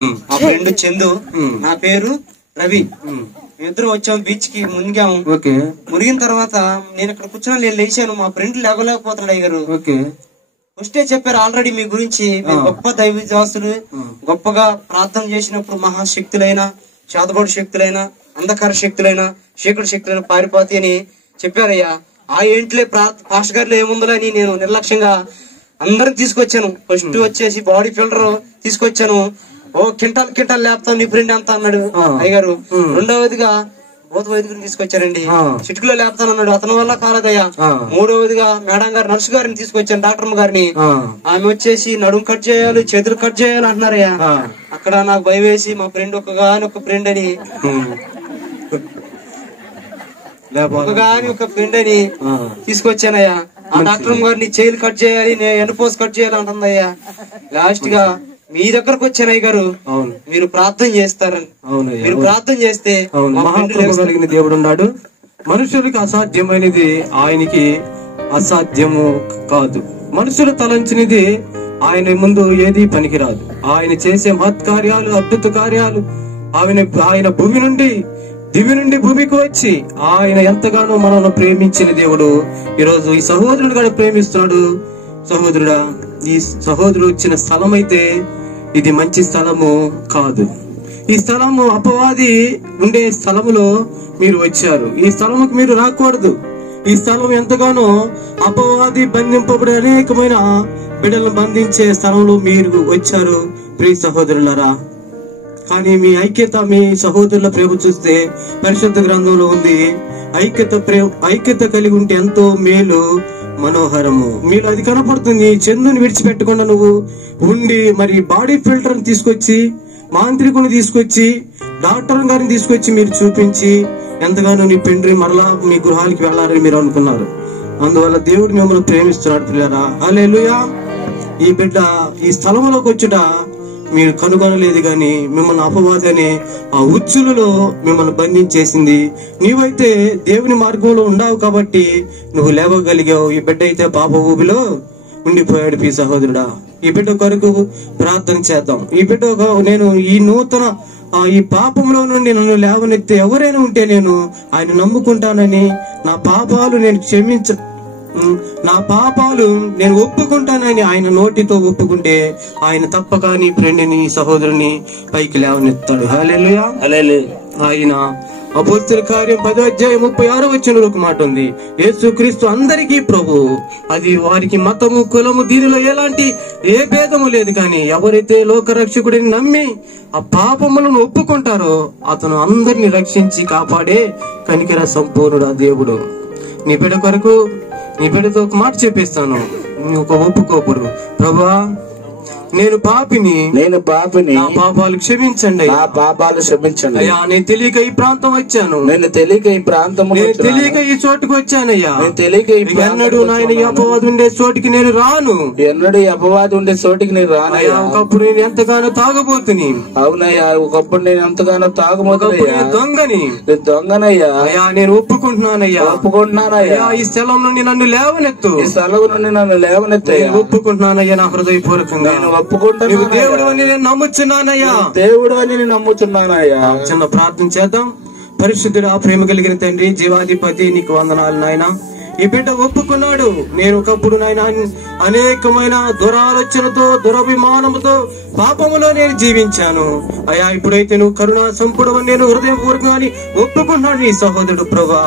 మా ఫ్రెండ్ చందు, నా పేరు రవి. ఇద్దరు వచ్చాము బీచ్ కి, మునిగాము. మునిగిన తర్వాత నేను ఇక్కడ కూర్చున్నా, నేను లేచాను. మా ఫ్రెండ్ లేవలేకపోతున్నాడు అయ్యారు. ఫస్టే చెప్పారు ఆల్రెడీ మీ గురించి. గొప్ప దైవ విశ్వాసులు, గొప్పగా ప్రార్థన చేసినప్పుడు మహాశక్తులైన, చేతబడి శక్తులైన, అంధకార శక్తులైన, చీకటి శక్తులైన పారిపోతాయి అని చెప్పారయ్యా. ఆ ఏంట్లే పాస్టర్ గారిలో ఏముందో అని నేను నిర్లక్ష్యంగా అందరికి తీసుకొచ్చాను. ఫస్ట్ వచ్చేసి బాడీ ఫిల్టర్ తీసుకొచ్చాను. ఓ కింటాల్ లేపుతాను నీ ఫ్రెండ్ అంతా అన్నాడు అయ్యారు. రెండవదిగా భూత వైద్యుని తీసుకొచ్చారండి. చిటుకులో లేపుతాను అన్నాడు, అతని వల్ల కాలేదయ్యా. మూడవదిగా మేడం గారు, నర్సు గారిని తీసుకొచ్చాను, డాక్టర్ గారిని. ఆమె వచ్చేసి నడుము కట్ చేయాలి, చేతులు కట్ చేయాలి అంటున్నారయ్యా. అక్కడ నాకు భయం వేసి మా ఫ్రెండ్ ఒక ఫ్రెండ్ అని ఒక ఫ్రెండ్ అని తీసుకొచ్చానయ్యా. ఆ డాక్టర్ గారిని చేతులు కట్ చేయాలి, ఎన్పోస్ కట్ చేయాలి అంటుందయ్యా. లాస్ట్ గా మీ దగ్గరకు వచ్చానయ్య గారు, మీరు ప్రార్థన చేస్తారని. మీరు ప్రార్థన చేస్తే కలిగిన దేవుడు ఉన్నాడు. మనుషులకి అసాధ్యమైనది ఆయనకి అసాధ్యము కాదు. మనుషులు తలంచినది ఆయన ముందు ఏది పనికిరాదు. ఆయన చేసే మహత్కార్యాలు, అద్భుత కార్యాలు, ఆయన దివి నుండి భూమికి వచ్చి ఆయన ఎంతగానో మనల్ని ప్రేమించిన దేవుడు ఈరోజు ఈ సహోదరుడు కూడా ప్రేమిస్తున్నాడు. సహోదరుడా, ఈ సహోదరుడు వచ్చిన స్థలం అయితే ఇది మంచి స్థలము కాదు. ఈ స్థలము అపవాది ఉండే స్థలములో మీరు వచ్చారు. ఈ స్థలముకు మీరు రాకూడదు. ఈ స్థలం ఎంతగానో అపవాది బంధింపబడి అనేకమైన బిడ్డలను బంధించే స్థలంలో మీరు వచ్చారు ప్రియ సహోదరులారా. కానీ మీ ఐక్యత, మీ సహోదరుల ప్రేమ చూస్తే పరిశుద్ధ గ్రంథంలో ఉంది, ఐక్యత కలిగి ఉంటే ఎంతో మేలు మనోహరము. మీరు అది కనపడుతుంది. చందుని విడిచిపెట్టకుండా నువ్వు ఉండి మరి బాడీ ఫిల్టర్ తీసుకొచ్చి, మాంత్రికుని తీసుకొచ్చి, డాక్టర్ గారిని తీసుకొచ్చి మీరు చూపించి ఎంతగానో నీ పెండ్రి మరలా మీ గృహానికి వెళ్ళాలని మీరు అనుకున్నారు. అందువల్ల దేవుడు మిమ్మల్ని ప్రేమిస్తున్నాడు పిల్లరా. హల్లెలూయా. ఈ బిడ్డ ఈ స్థలంలోకి వచ్చుట మీరు కనుగొనలేదు గాని మిమ్మల్ని అపవాది అనే ఆ ఉచ్చులలో మిమ్మల్ని బంధించేసింది. నీవైతే దేవుని మార్గంలో ఉండవు కాబట్టి నువ్వు లేవగలిగావు. ఈ బిడ్డ అయితే పాప ఊబిలో ఉండిపోయాడు. పీ సహోదరుడా, ఈ బిడ్డ కొరకు ప్రార్థన చేద్దాం. ఈ బిడ్డ నేను ఈ నూతన ఈ పాపంలో నుండి నన్ను లేవనెత్తే ఎవరైనా ఉంటే నేను ఆయన నమ్ముకుంటానని, నా పాపాలు నేను ఒప్పుకుంటానని ఆయన నోటితో ఒప్పుకుంటే ఆయన తప్పక నీ ఫ్రెండ్ని, సహోదరుని పైకి లేవనెత్తాడు. హల్లెలూయా. ఆయన అపోస్తలుల కార్యం 10:36 ఒక మాట ఉంది, యేసుక్రీస్తు అందరికీ ప్రభు. అది వారికి మతము, కులము, దీనిలో ఎలాంటి ఏ భేదము లేదు. కానీ ఎవరైతే లోకరక్షకుడిని నమ్మి ఆ పాపములను ఒప్పుకుంటారో అతను అందరిని రక్షించి కాపాడే కనికర సంపూర్ణుడు ఆ దేవుడు. నీ బిడ్డ కొరకు, నీ బిడ్డతో ఒక మాట చెప్పిస్తాను, ఒక ఒప్పుకోపుడు. ప్రభా, నేను పాపిని, నా పాపాలు క్షమించండి, అయ్యా. నేను తెలియక ఈ ప్రాంతం వచ్చాను, తెలియక ఈ చోటుకు వచ్చానయ్యా. ఎన్నడూ నాయన ఈ అపవాది ఉండే చోటికి నేను రాను, ఒకప్పుడు నేను ఎంతగానో తాగబోతుని. అవునయ్యా, ఒకప్పుడు నేను ఎంతగానో దొంగనయ్యా. అయ్యా, నేను ఒప్పుకుంటున్నానయ్యా. ఈ స్థలం నుండి నన్ను లేవనెత్తు, ఒప్పుకుంటున్నానయ్యా నా హృదయపూర్వకంగా. దేవుడు అని నేను నమ్ముచున్నానయ్యా. చిన్న ప్రార్థన చేద్దాం. పరిశుద్ధుడా, ప్రేమ కలిగిన తండ్రి, జీవాధిపతి, నీకు వందనాలు నాయన. ఈ బిడ్డ ఒప్పుకున్నాడు, నేను ఒకప్పుడు నాయన అనేకమైన దురాలోచనతో, దురభిమానముతో, పాపములో నేను జీవించాను అయ్యా. ఇప్పుడైతే నువ్వు కరుణా సంపూర్ణం నేను హృదయపూర్వకంగా ఒప్పుకున్నాడు నీ సహోదరుడు. ప్రభా,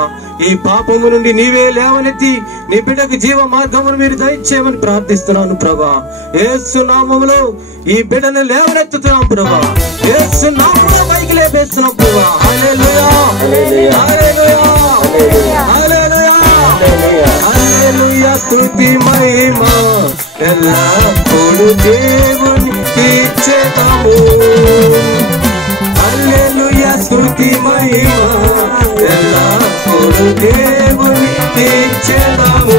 ఈ పాపము నుండి నీవే లేవనెత్తి నీ బిడ్డకు జీవ మార్గమును మీరు దయచేయమని ప్రార్థిస్తున్నాను ప్రభా. యేసు నామములో ఈ బిడ్డను లేవనెత్తుతున్నాం ప్రభా. యేసు నామములో పైకి లేపేస్తున్నాం ప్రభా. హల్లెలూయా, హల్లెలూయా, హల్లెలూయా, హల్లెలూయా. స్తుతి మహిమ ఎల్లప్పుడూ దేవునికి ఇచ్చేదాము. హల్లెలూయా, స్తుతి మహిమ ఎల్లప్పుడూ దేవునికి ఇచ్చేదాము.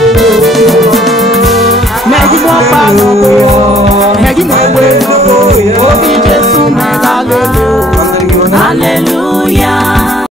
Hallelujah.